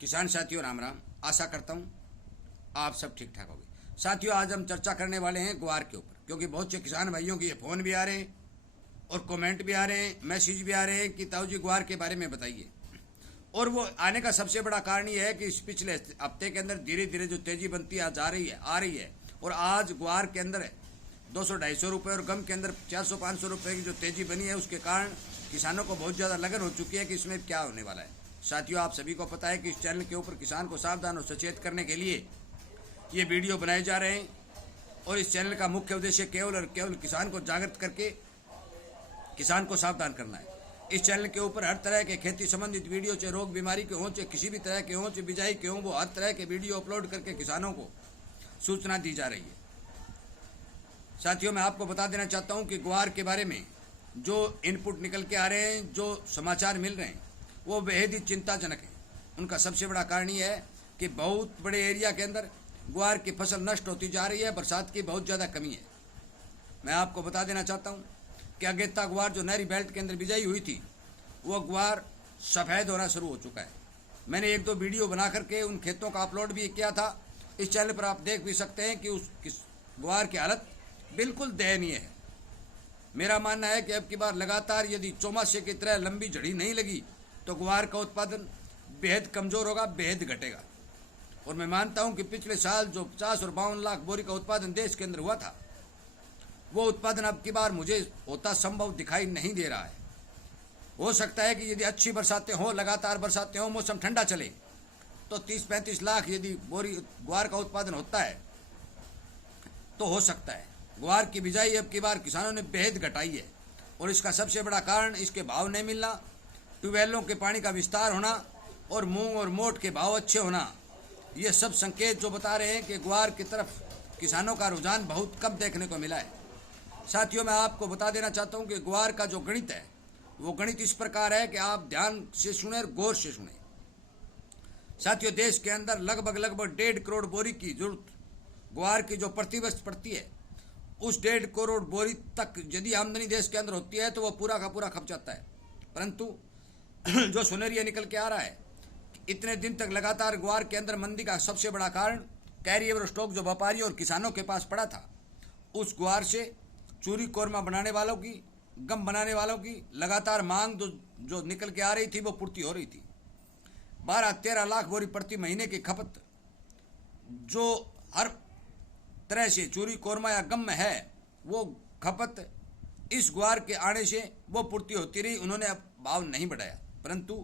किसान साथियों राम राम। आशा करता हूँ आप सब ठीक ठाक होंगे। साथियों आज हम चर्चा करने वाले हैं ग्वार के ऊपर, क्योंकि बहुत से किसान भाइयों के फ़ोन भी आ रहे हैं और कमेंट भी आ रहे हैं, मैसेज भी आ रहे हैं कि ताऊ जी ग्वार के बारे में बताइए। और वो आने का सबसे बड़ा कारण ये है कि इस पिछले हफ्ते के अंदर धीरे धीरे जो तेज़ी बनती आ रही है और आज ग्वार के अंदर 200-250 रुपये और गम के अंदर 400-500 रुपये की जो तेज़ी बनी है, उसके कारण किसानों को बहुत ज़्यादा लगन हो चुकी है कि इसमें क्या होने वाला है। साथियों आप सभी को पता है कि इस चैनल के ऊपर किसान को सावधान और सचेत करने के लिए ये वीडियो बनाए जा रहे हैं और इस चैनल का मुख्य उद्देश्य केवल और केवल किसान को जागृत करके किसान को सावधान करना है। इस चैनल के ऊपर हर तरह के खेती संबंधित वीडियो, चाहे रोग बीमारी के हों, चाहे किसी भी तरह के हों, चाहे बिजाई के हों, वो हर तरह के वीडियो अपलोड करके किसानों को सूचना दी जा रही है। साथियों मैं आपको बता देना चाहता हूं कि ग्वार के बारे में जो इनपुट निकल के आ रहे हैं, जो समाचार मिल रहे हैं, वो बेहद ही चिंताजनक है। उनका सबसे बड़ा कारण ये है कि बहुत बड़े एरिया के अंदर ग्वार की फसल नष्ट होती जा रही है, बरसात की बहुत ज़्यादा कमी है। मैं आपको बता देना चाहता हूँ कि अगेता ग्वार जो नहरी बेल्ट के अंदर बिजाई हुई थी, वो ग्वार सफ़ेद होना शुरू हो चुका है। मैंने 1-2 वीडियो बना करके उन खेतों का अपलोड भी किया था। इस चैनल पर आप देख भी सकते हैं कि उस ग्वार की हालत बिल्कुल दयनीय है। मेरा मानना है कि अब की बार लगातार यदि चौमासे की तरह लंबी झड़ी नहीं लगी तो ग्वार का उत्पादन बेहद कमज़ोर होगा, बेहद घटेगा। और मैं मानता हूं कि पिछले साल जो 50 और 52 लाख बोरी का उत्पादन देश के अंदर हुआ था, वो उत्पादन अब की बार मुझे होता संभव दिखाई नहीं दे रहा है। हो सकता है कि यदि अच्छी बरसातें हों, लगातार बरसातें हों, मौसम ठंडा चले तो 30-35 लाख यदि बोरी ग्वार का उत्पादन होता है तो हो सकता है। ग्वार की बिजाई अब की बार किसानों ने बेहद घटाई है और इसका सबसे बड़ा कारण इसके भाव नहीं मिलना, ट्यूबवेलों के पानी का विस्तार होना और मूंग और मोट के भाव अच्छे होना, ये सब संकेत जो बता रहे हैं कि ग्वार की तरफ किसानों का रुझान बहुत कम देखने को मिला है। साथियों मैं आपको बता देना चाहता हूं कि ग्वार का जो गणित है, वो गणित इस प्रकार है कि आप ध्यान से सुने और गौर से सुने। साथियों देश के अंदर लगभग 1.5 करोड़ बोरी की जरूरत ग्वार की जो प्रतिवर्ष पड़ती है, उस 1.5 करोड़ बोरी तक यदि आमदनी देश के अंदर होती है तो वह पूरा का पूरा खप जाता है। परंतु जो सुनेरिया निकल के आ रहा है, इतने दिन तक लगातार ग्वार के अंदर मंदी का सबसे बड़ा कारण कैरी ओवर स्टॉक जो व्यापारियों और किसानों के पास पड़ा था, उस ग्वार से चूरी कोरमा बनाने वालों की, गम बनाने वालों की लगातार मांग जो निकल के आ रही थी, वो पूर्ति हो रही थी। 12-13 लाख बोरी प्रति महीने की खपत जो हर तरह से चूरी कोरमा या गम में है, वो खपत इस ग्वार के आने से वो पूर्ति होती रही। उन्होंने अब भाव नहीं बढ़ाया, परंतु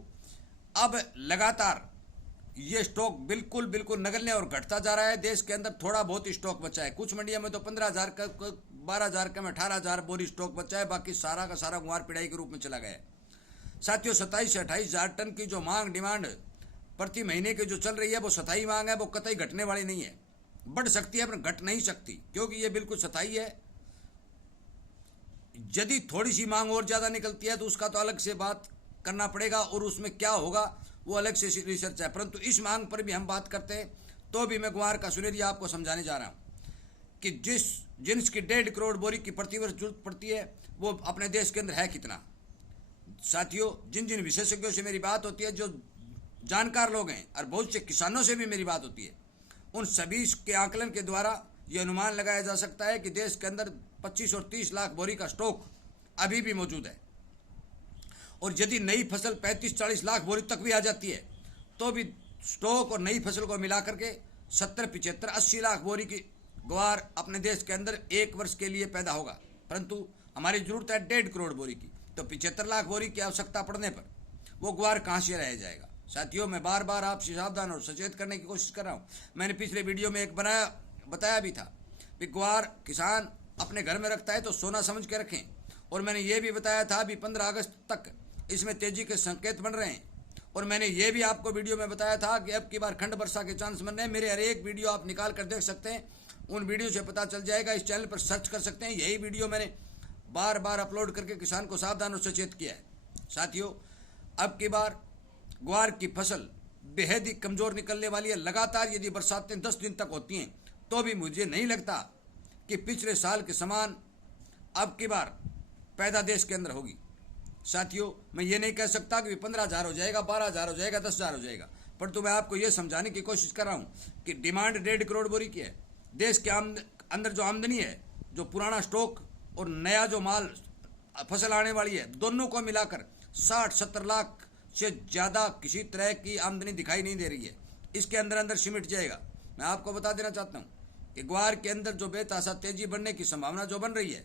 अब लगातार ये स्टॉक बिल्कुल नगण्य और घटता जा रहा है। देश के अंदर थोड़ा बहुत स्टॉक बचा है। कुछ मंडियों में तो 15,000 का, 12,000 का में 18,000 बोरी स्टॉक बचा है, बाकी सारा का सारा ग्वार पिड़ाई के रूप में चला गया है। साथियों 27 से 28,000 टन की जो मांग डिमांड प्रति महीने की जो चल रही है, वो स्थायी मांग है, वो कतई घटने वाली नहीं है। बढ़ सकती है पर घट नहीं सकती, क्योंकि ये बिल्कुल स्थायी है। यदि थोड़ी सी मांग और ज़्यादा निकलती है तो उसका तो अलग से बात करना पड़ेगा और उसमें क्या होगा वो अलग से रिसर्च है। परंतु इस मांग पर भी हम बात करते हैं तो भी मैं ग्वार का सुनेरिया आपको समझाने जा रहा हूं कि जिन्स की 1.5 करोड़ बोरी की प्रतिवर्ष जरूरत पड़ती है, वो अपने देश के अंदर है कितना। साथियों जिन जिन विशेषज्ञों से मेरी बात होती है, जो जानकार लोग हैं, और बहुत से किसानों से भी मेरी बात होती है, उन सभी के आकलन के द्वारा ये अनुमान लगाया जा सकता है कि देश के अंदर 25 और 30 लाख बोरी का स्टॉक अभी भी मौजूद है। और यदि नई फसल 35-40 लाख बोरी तक भी आ जाती है तो भी स्टॉक और नई फसल को मिलाकर के 70-75-80 लाख बोरी की ग्वार अपने देश के अंदर एक वर्ष के लिए पैदा होगा। परंतु हमारी जरूरत है 1.5 करोड़ बोरी की, तो 75 लाख बोरी की आवश्यकता पड़ने पर वो ग्वार कहाँ से रह जाएगा। साथियों मैं बार बार आपसे सावधान और सचेत करने की कोशिश कर रहा हूँ। मैंने पिछले वीडियो में एक बताया भी था कि ग्वार किसान अपने घर में रखता है तो सोना समझ के रखें। और मैंने ये भी बताया था अभी 15 अगस्त तक इसमें तेजी के संकेत बन रहे हैं। और मैंने ये भी आपको वीडियो में बताया था कि अब की बार खंड वर्षा के चांस बन रहे हैं। मेरे हर एक वीडियो आप निकाल कर देख सकते हैं, उन वीडियो से पता चल जाएगा। इस चैनल पर सर्च कर सकते हैं। यही वीडियो मैंने बार बार अपलोड करके किसान को सावधान और सचेत किया है। साथियों अब की बार ग्वार की फसल बेहद ही कमज़ोर निकलने वाली है। लगातार यदि बरसातें 10 दिन तक होती हैं तो भी मुझे नहीं लगता कि पिछले साल के समान अब की बार पैदा देश के अंदर होगी। साथियों मैं ये नहीं कह सकता कि 15,000 हो जाएगा, 12,000 हो जाएगा, 10,000 हो जाएगा। परंतु मैं आपको यह समझाने की कोशिश कर रहा हूं कि डिमांड 1.5 करोड़ बोरी की है। देश के अंदर जो आमदनी है, जो पुराना स्टॉक और नया जो माल फसल आने वाली है, दोनों को मिलाकर 60-70 लाख से ज़्यादा किसी तरह की आमदनी दिखाई नहीं दे रही है। इसके अंदर अंदर सिमट जाएगा। मैं आपको बता देना चाहता हूँ कि ग्वार के अंदर जो बेतहाशा तेजी बढ़ने की संभावना जो बन रही है,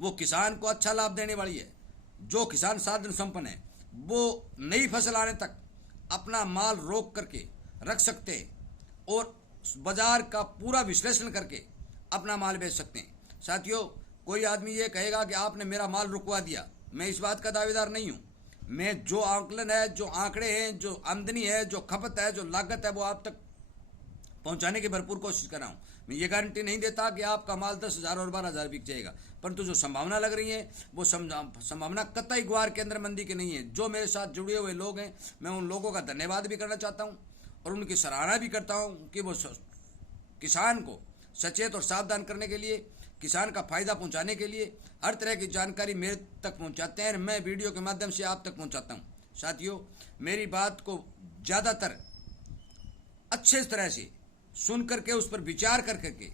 वो किसान को अच्छा लाभ देने वाली है। जो किसान साधन संपन्न है, वो नई फसल आने तक अपना माल रोक करके रख सकते हैं और बाजार का पूरा विश्लेषण करके अपना माल बेच सकते हैं। साथियों, कोई आदमी ये कहेगा कि आपने मेरा माल रुकवा दिया, मैं इस बात का दावेदार नहीं हूँ। मैं जो आंकलन है, जो आंकड़े हैं, जो आमदनी है, जो खपत है, जो लागत है, वो आप तक पहुंचाने की भरपूर कोशिश कर रहा हूँ। मैं ये गारंटी नहीं देता कि आपका माल 10,000 और 12,000 बिक जाएगा, परंतु जो संभावना लग रही है वो संभावना कतई ग्वार के अंदर मंदी की नहीं है। जो मेरे साथ जुड़े हुए लोग हैं, मैं उन लोगों का धन्यवाद भी करना चाहता हूँ और उनकी सराहना भी करता हूँ कि वो किसान को सचेत और सावधान करने के लिए, किसान का फायदा पहुँचाने के लिए हर तरह की जानकारी मेरे तक पहुँचाते हैं। मैं वीडियो के माध्यम से आप तक पहुँचाता हूँ। साथियों, मेरी बात को ज़्यादातर अच्छे तरह से सुन करके उस पर विचार कर करके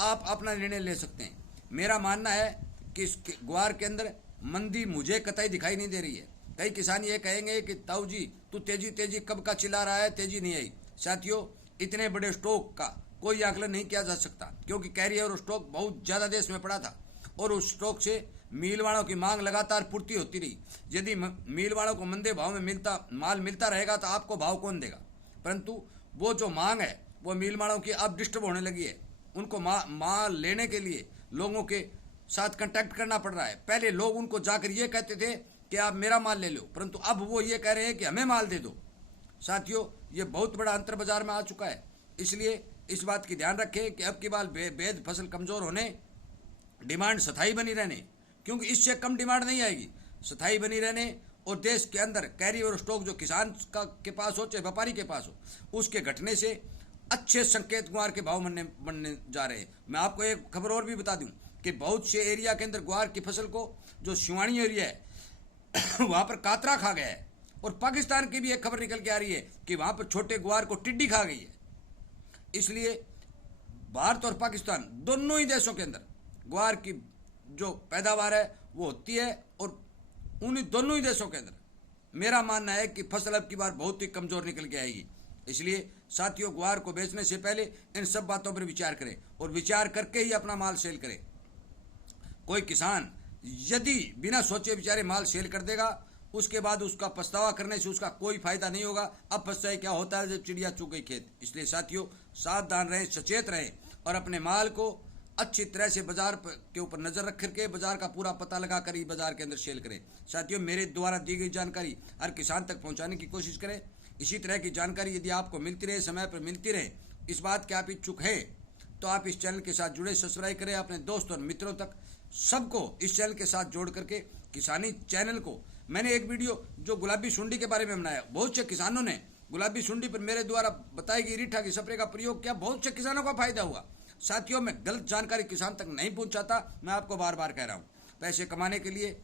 आप अपना निर्णय ले सकते हैं। मेरा मानना है कि इस ग्वार के अंदर मंदी मुझे कतई दिखाई नहीं दे रही है। कई किसान ये कहेंगे कि ताऊ जी तू तेजी तेजी कब का चिल्ला रहा है, तेजी नहीं आई। साथियों, इतने बड़े स्टॉक का कोई आकलन नहीं किया जा सकता, क्योंकि कैरियर और स्टॉक बहुत ज़्यादा देश में पड़ा था और उस स्टॉक से मिल वालों की मांग लगातार पूर्ति होती रही। यदि मिल वालों को मंदे भाव में माल मिलता रहेगा तो आपको भाव कौन देगा? परंतु वो जो मांग है वो मिल वालों की अब डिस्टर्ब होने लगी है। उनको माल लेने के लिए लोगों के साथ कांटेक्ट करना पड़ रहा है। पहले लोग उनको जाकर ये कहते थे कि आप मेरा माल ले लो, परंतु अब वो ये कह रहे हैं कि हमें माल दे दो। साथियों, ये बहुत बड़ा अंतर बाजार में आ चुका है। इसलिए इस बात की ध्यान रखें कि अब की बार बेद फसल कमज़ोर होने, डिमांड स्थायी बनी रहने, क्योंकि इससे कम डिमांड नहीं आएगी, स्थायी बनी रहने और देश के अंदर कैरी और स्टॉक जो किसान के पास हो चाहे व्यापारी के पास हो, उसके घटने से अच्छे संकेत ग्वार के भाव बनने जा रहे हैं। मैं आपको एक खबर और भी बता दूं कि बहुत से एरिया के अंदर ग्वार की फसल को, जो शिवानी एरिया है वहाँ पर कातरा खा गया है और पाकिस्तान की भी एक खबर निकल के आ रही है कि वहाँ पर छोटे ग्वार को टिड्डी खा गई है। इसलिए भारत और पाकिस्तान दोनों ही देशों के अंदर ग्वार की जो पैदावार है वो होती है और उन दोनों ही देशों के अंदर मेरा मानना है कि फसल अब की बार बहुत ही कमज़ोर निकल के आएगी। इसलिए साथियों, ग्वार को बेचने से पहले इन सब बातों पर विचार करें और विचार करके ही अपना माल सेल करें। कोई किसान यदि बिना सोचे विचारे माल सेल कर देगा, उसके बाद उसका पछतावा करने से उसका कोई फायदा नहीं होगा। अब पछताए क्या होता है जब चिड़िया चुग गई खेत। इसलिए साथियों, सावधान रहें, सचेत रहें और अपने माल को अच्छी तरह से बाजार के ऊपर नज़र रख करके बाजार का पूरा पता लगा कर ही बाजार के अंदर सेल करें। साथियों, मेरे द्वारा दी गई जानकारी हर किसान तक पहुंचाने की कोशिश करें। इसी तरह की जानकारी यदि आपको मिलती रहे, समय पर मिलती रहे, इस बात के आप इच्छुक है तो आप इस चैनल के साथ जुड़े, सब्सक्राइब करें, अपने दोस्त और मित्रों तक सबको इस चैनल के साथ जोड़ करके किसानी चैनल को। मैंने एक वीडियो जो गुलाबी सुंडी के बारे में बनाया, बहुत से किसानों ने गुलाबी सुंडी पर मेरे द्वारा बताई गई रीठा की स्प्रे का प्रयोग किया, बहुत से किसानों का फायदा हुआ। साथियों, मैं गलत जानकारी किसान तक नहीं पहुंचाता, मैं आपको बार बार कह रहा हूं। पैसे कमाने के लिए,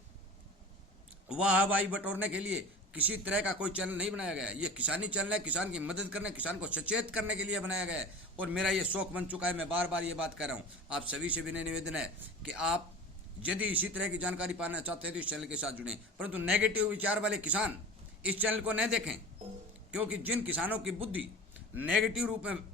वाहवाही बटोरने के लिए किसी तरह का कोई चैनल नहीं बनाया गया है। ये किसानी चैनल है, किसान की मदद करने, किसान को सचेत करने के लिए बनाया गया है और मेरा ये शौक बन चुका है। मैं बार बार ये बात कर रहा हूँ। आप सभी से विनय निवेदन है कि आप यदि इसी तरह की जानकारी पाना चाहते हैं तो इस चैनल के साथ जुड़ें, परंतु नेगेटिव विचार वाले किसान इस चैनल को न देखें, क्योंकि जिन किसानों की बुद्धि नेगेटिव रूप में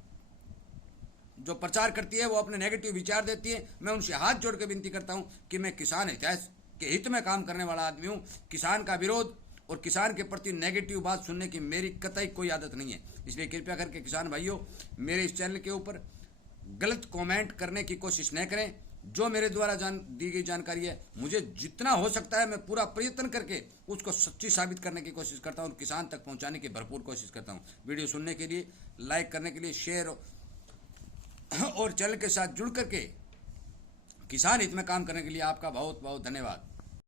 जो प्रचार करती है, वो अपने नेगेटिव विचार देती है। मैं उनसे हाथ जोड़ के विनती करता हूँ कि मैं किसान के हित में काम करने वाला आदमी हूँ। किसान का विरोध और किसान के प्रति नेगेटिव बात सुनने की मेरी कतई कोई आदत नहीं है। इसलिए कृपया करके किसान भाइयों, मेरे इस चैनल के ऊपर गलत कमेंट करने की कोशिश न करें। जो मेरे द्वारा दी गई जानकारी है, मुझे जितना हो सकता है मैं पूरा प्रयत्न करके उसको सच्ची साबित करने की कोशिश करता हूँ और किसान तक पहुँचाने की भरपूर कोशिश करता हूँ। वीडियो सुनने के लिए, लाइक करने के लिए, शेयर और चैनल के साथ जुड़ करके किसान हित में काम करने के लिए आपका बहुत बहुत धन्यवाद।